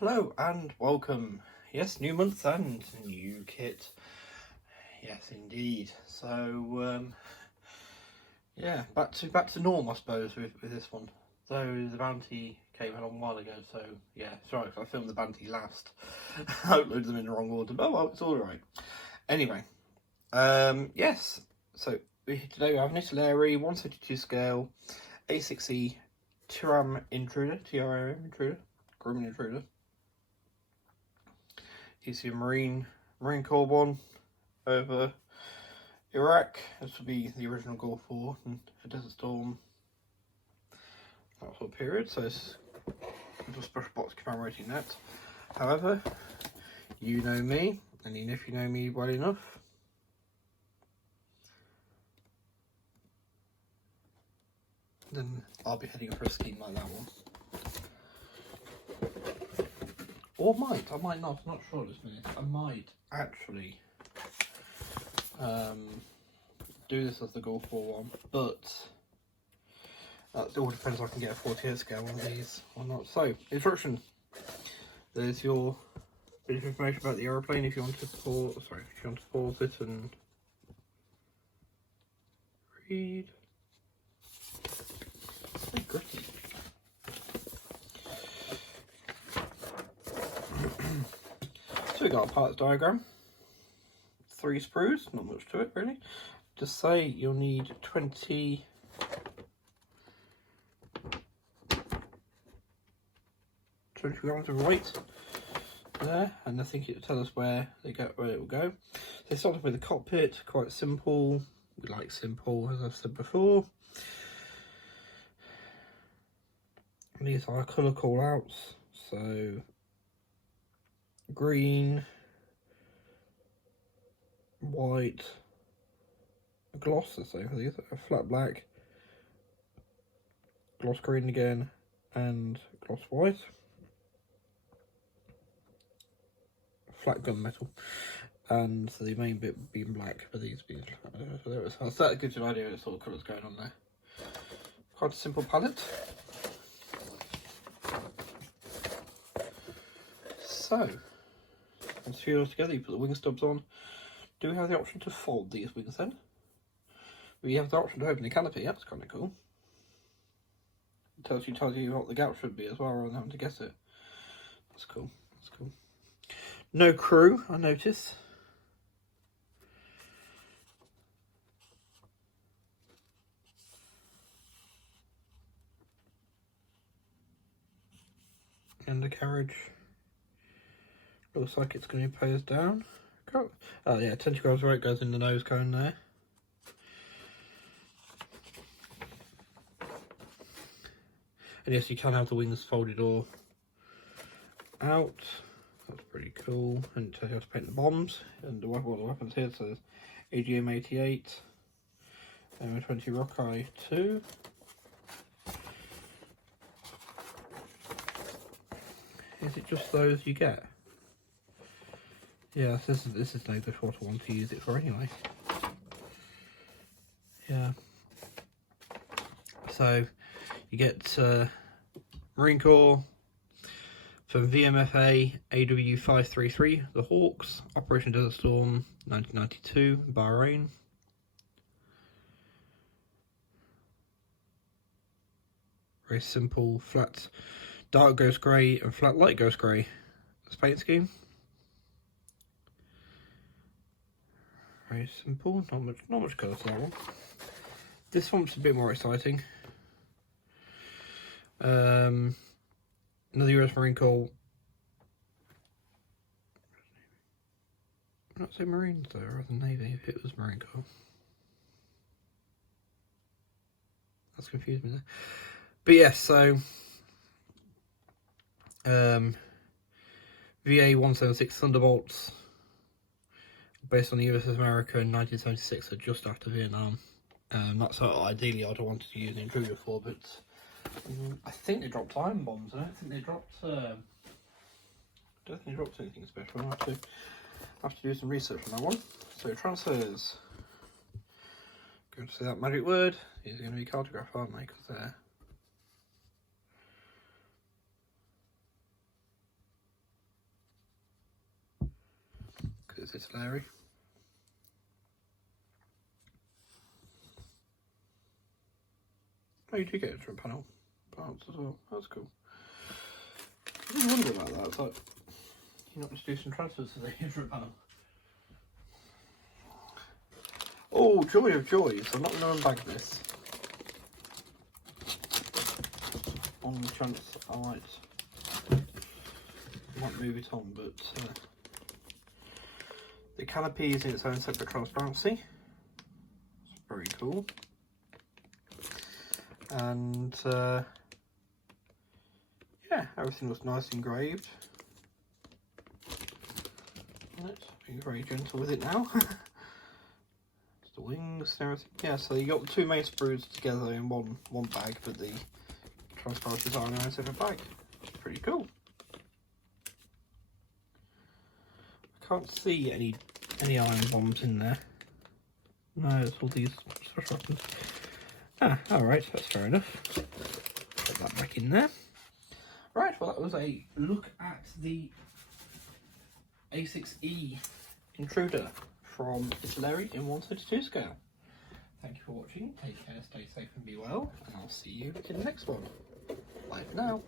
Hello and welcome. Yes, new month and new kit. Yes, indeed. So, yeah, back to norm, I suppose, with this one. Though the bounty came a long while ago, so yeah, sorry, I filmed the bounty last. I uploaded them in the wrong order, but well, it's all right. Anyway, yes. So today we have an Italeri 172 scale A-6E TRAM Intruder, TRAM Intruder, Grumman Intruder. You see a Marine Corps one over Iraq. This would be the original Gulf War and a Desert Storm, that sort of period. So it's a little special box commemorating that. However, you know me, and even if you know me well enough, then I'll be heading for a scheme like that one. Or I might not, I'm not sure at this minute. I might actually do this as the Gulf War one, but it all depends if I can get a 48 scale one of these or not. So, instruction. There's your bit of information about the aeroplane if you want to pause it and read. Very gritty. So we got a parts diagram, 3 sprues, not much to it really. Just say you'll need 20 grams of weight there, and I think it'll tell us where it will go. So starting with the cockpit, quite simple. We like simple, as I've said before. These are colour call outs, so green, white, gloss, the same for these, flat black, gloss green again, and gloss white, flat gunmetal, and so the main bit being black, but these being so that gives you an idea of the sort of colours going on there. Quite a simple palette. So, once you all together, you put the wing stubs on. Do we have the option to fold these wings then? We have the option to open the canopy. That's kind of cool. It tells you what the gap should be as well, rather than having to guess it. That's cool. That's cool. No crew, I notice. Undercarriage. Looks like it's going to be posed down. Oh yeah, 20 grams weight goes in the nose cone there. And yes, you can have the wings folded or out. That's pretty cool. And it tells you how to paint the bombs and the weapons here. So there's AGM-88, M20 Rockeye 2. Is it just those you get? Yeah, this is no good for what I want to use it for anyway. Yeah. So you get Marine Corps from VMFA AW533, the Hawks, Operation Desert Storm 1992, Bahrain. Very simple, flat dark ghost grey and flat light ghost grey. That's paint scheme. Very simple, not much colour to that one. This one's a bit more exciting. Another US Marine Corps. I'm not saying Marines though, rather than Navy, if it was Marine Corps. That's confused me there. But yes, so VA-176 Thunderbolts, based on the US of America in 1976, so just after Vietnam. That's what ideally I'd wanted to use an Intruder for, but I think they dropped iron bombs. I don't think they dropped. I don't think they dropped anything special. I have to do some research on that one. So transfers. Going to say that magic word. These are going to be cartograph, aren't they? Because they're Italeri. Oh, you do get instrument panel parts as well. That's cool. I didn't wonder about that. It's like you not just do some transfers to the instrument panel. Oh, joy of joys! I'm not going to unbag this. On the chance I might move it on, but the canopy is in its own separate transparency. It's very cool. And yeah, everything looks nice engraved. Right, being very gentle with it now. Just the wings and everything. Yeah, so you got the two main sprues together in one bag, but the transparencies are in their own separate bag. Which is pretty cool. I can't see any iron bombs in there. No, it's all these special weapons. Ah, alright, that's fair enough. Put that back in there. Right, well that was a look at the A-6E Intruder from Italeri in 132 scale. Thank you for watching, take care, stay safe and be well, and I'll see you in the next one. Bye for now.